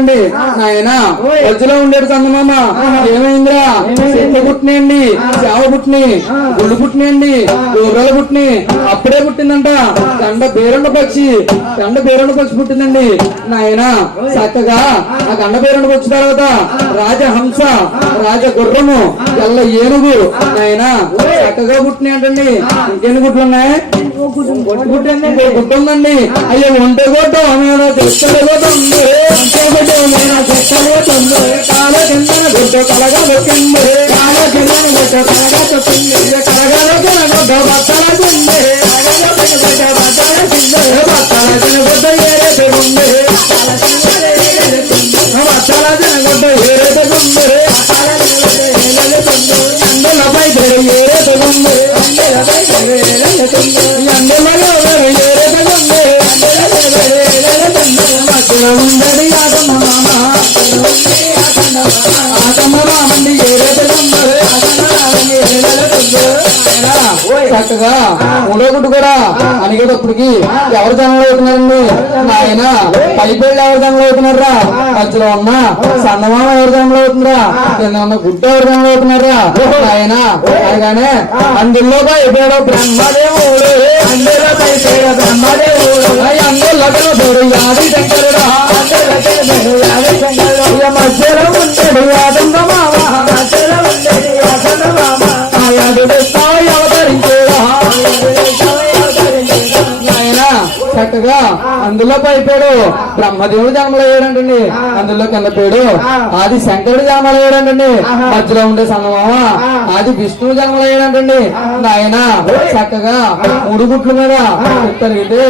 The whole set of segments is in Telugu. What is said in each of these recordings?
నాయన వజ్జలో ఉండేది చందమామ ఏమైందిరా? చెట్ల పుట్టినాయండి, చేవ పుట్టినాయి, గుళ్ళు పుట్టినాయండి, ఊర్రలు పుట్టినాయి. అప్పుడే పుట్టిందంట కండ బేరొండ పక్షి పుట్టిందండి. నాయన చక్కగా ఆ కండ బేరొండ పక్షి తర్వాత రాజహంస, రాజ గుర్రము, ఎల్ల ఏనుగు నాయన చక్కగా పుట్టినాయి అంటండి. ఇంకెన్ని గుడ్లు ఉన్నాయి? గుడ్డ ఉందండి. అయ్యో ఒంటె గొడ్డ చెట్ల గొడ్డ ఉంది, కాల కిందన గుడ్డ కలగా దొక్కింది, కాల కిందన గుడ్డ కలగా దొక్కింది, కలగాలో గుడ్డ బత్తలకుంది, బత్తలసిన గుడ్డ ఏరేది ఉంది, బత్తలసిన గుడ్డ ఏరేది ఉంది, అందులపై ఏరేది ఉంది, అందులో ఏరేది ఉంది. ఉండడి ఆటమ్మ మామండి చక్కగా మూడో గుడ్డు కూడా అనిగేటప్పటికి ఎవరు జనంలో అవుతున్నారండి? నాయన పైపేళ్ళు ఎవరు జనంలో అవుతున్నారా? మధ్యలో ఉన్న సన్నమామ ఎవరు జనంలో అవుతున్నారా? కింద ఉన్న గుడ్డ ఎవరు జనంలో అవుతున్నారా? ఆయన అనగానే అందులో పైపేడు బ్రహ్మదేవుడు, అందులో పైపేడు బ్రహ్మదేవుడు, అందులో పేరు యాది శంకరుడా, మధ్యలో ఉంటాడు యాదమ్మ మామ, మధ్యలో ఉండేది యాదమ్మ మామ, చక్కగా అందులో పైపాడు బ్రహ్మదేవుడు జన్మలు అయ్యాడంటండి. అందులో కింద పేడు ఆది శంకరుడు జన్మలు అయ్యాడంటండి. మధ్యలో ఉండే సంగమామ ఆది విష్ణువు జన్మలు అయ్యాడంటండి. నాయన చక్కగా మూడు గుడ్ల మీద కలిగితే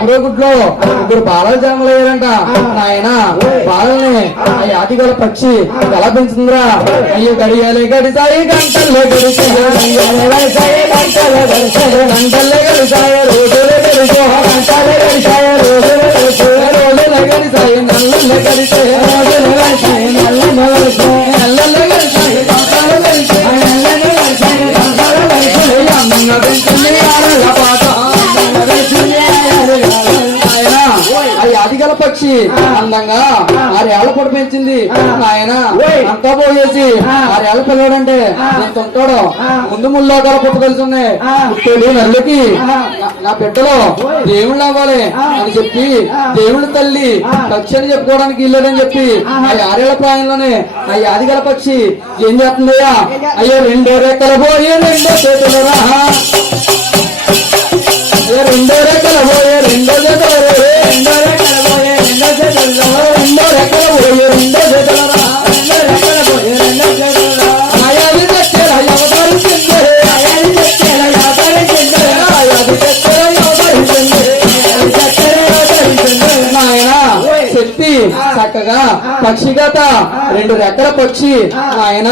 మూడో గుడ్లో ముగ్గురు బాలల జన్మలు అయ్యారంట. నాయన బాలని ఆ యాది గల పక్షి ఎలా పెంచుతుందిరా? అయ్యో గడియాలే గడిసాయి, గంటల్లే గడిసాయి, గంటల్లే గడిసాయి, రోజులే గడిచో, గంటలే గడిసాయి, రోజులే గడిచో, రోజులే గడిసాయి, నల్లలే గడిచే, రోజులే గడిసాయి, నల్లలే గడిచాయి, నల్లలే గడిసాయి, గంటలే గడిచాయి, నల్లలే గడిసాయి, గంటలే గడిచాయి. అమ్మ పెంచింది ఆడల పాట, అదిగల పక్షి అందంగా 6 ఏళ్ల పొడి పెంచింది. ఆయన అంతా పోయేసి 6 ఏళ్ల పిల్లడంటే నేను తుంటాడు ముందు ముల్లోకాల పుట్టు కలిసి ఉన్నాయి. పుట్టేడు నల్లుకి నా బిడ్డలో దేవుళ్ళు అవ్వాలి అని చెప్పి దేవుళ్ళ తల్లి పక్షి అని చెప్పుకోవడానికి ఇల్లేదని చెప్పి ఆ 6 ఏళ్ల ప్రాయంలోనే ఆ యాదిగల పక్షి ఏం చేస్తుందయ్యా? అయ్యో 2 రెక్కలు పోయి 2 చేతులు రా, అయ్యో 2 రెక్కలు పోయి 2 చేతులు, 2 రెక్కలు పోయి 2 చేతులు, 2 రెక్కలు పోయి 2 చేతులు రా, 2 రెక్కలు పోయి 2 చేతులు రా. ఆయాది చెక్కల అవతరించింది, ఆయాది చెక్కల అవతరించింది, ఆయాది చెక్కల అవతరించింది, చెక్కల అవతరించింది. నాయన శక్తి చక్కగా పక్షి గత 2 రెక్కల పక్షి, ఆయన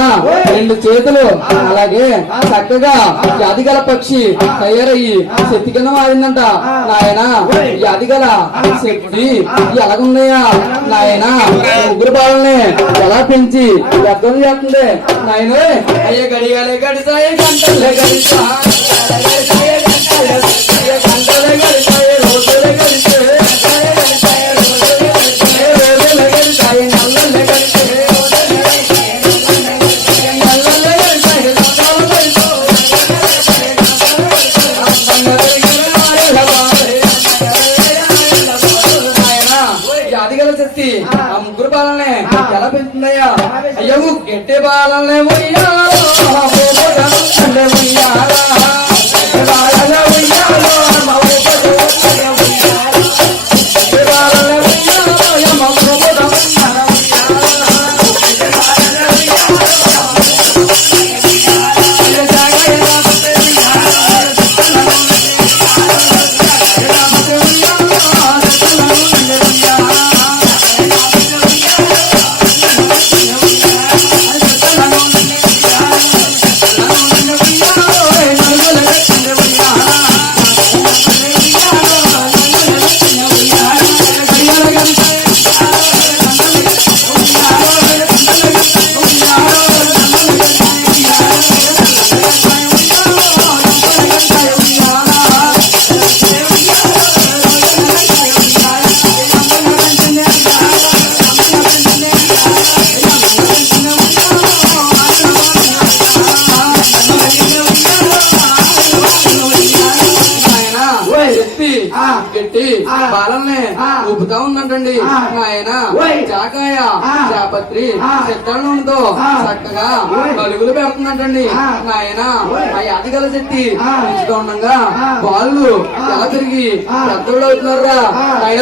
2 చేతులు, అలాగే చక్కగా యాదిగల పక్షి తయారయ్యి శక్తి కింద మారిందంట. నాయన యాదిగల శక్తి ఎలాగున్నాయా? నాయన ముగ్గురు బాలని ఎలా పెంచి పెద్దలు చేస్తుంది. నాయన అయ్యే గడియాలే గడిసాయి, గంటలే గడిసా, గంటలే గడిసాయి, రోజులే గడిచే, రోజులే గడిసాయి, నల్లలే గడిచే, యాదిగల శక్తి ఆ ముగ్గురు బాలనే ఎలా పెంచుతుందయ్యా? అయ్యో గెట్టే బాలనే ఉందంటండి ఆయన జాకాయ జాపత్రి చిత్రణంతో చక్కగా కలుగులు పెడుతుందంటండి ఆయన ఆ యాదగల చెట్టి పెంచుతూ ఉండగా వాళ్ళు ఎలా తిరిగి పెద్దలు అవుతున్నారా ఆయన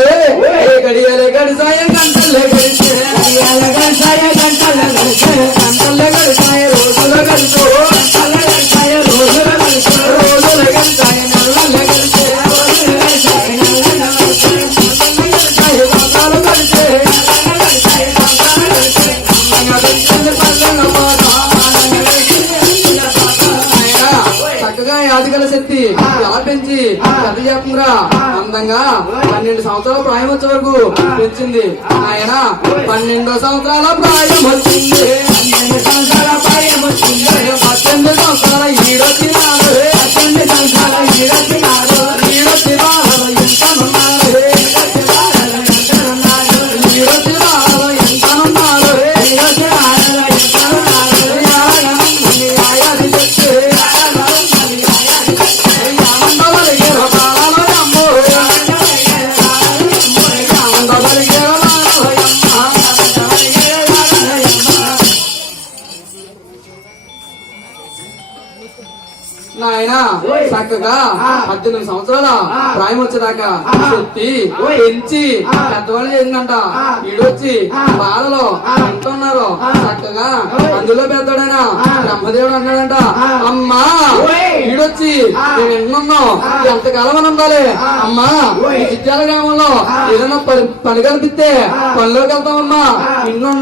గడియాలే గడిసాయ గంటలే గడిచే గంటలే గడిసాయ రోజులు గడిచో రోజులు గడిచాయ నెలలే గడిచే చక్కగా యాదగల శక్తి ఎలా పెంచి పెద్ద చేస్తుందిరా అందంగా 12 సంవత్సరాల ప్రాయం వచ్చే వరకు పెంచింది ఆయన 12 సంవత్సరాల ప్రాయం వచ్చింది 18 సంవత్సరాల ఈడొచ్చినాడు 18 సంవత్సరాల ఈడొచ్చినాడు ఈడొచ్చినాడు ఎంతనున్నాడు ఈడొచ్చినాడు ఎంతనున్నాడు నాయన చక్కగా 18 సంవత్సరాల ప్రాయం వచ్చేదాకా చెత్తి పెంచి పెద్దవాళ్ళు చేసిందంట ఈడొచ్చి బాధలో ఉంటున్నారు చక్కగా అందులో పెద్దోడైనా బ్రహ్మదేవుడు అన్నాడంట అమ్మా ఈడొచ్చి నేను వింటున్నాను ఎంతకాలం అని ఉండాలి అమ్మా ఈ చిత్యాల గ్రామంలో ఏదైనా పని కల్పిస్తే పనిలోకి వెళ్తామమ్మా ఇంట్లో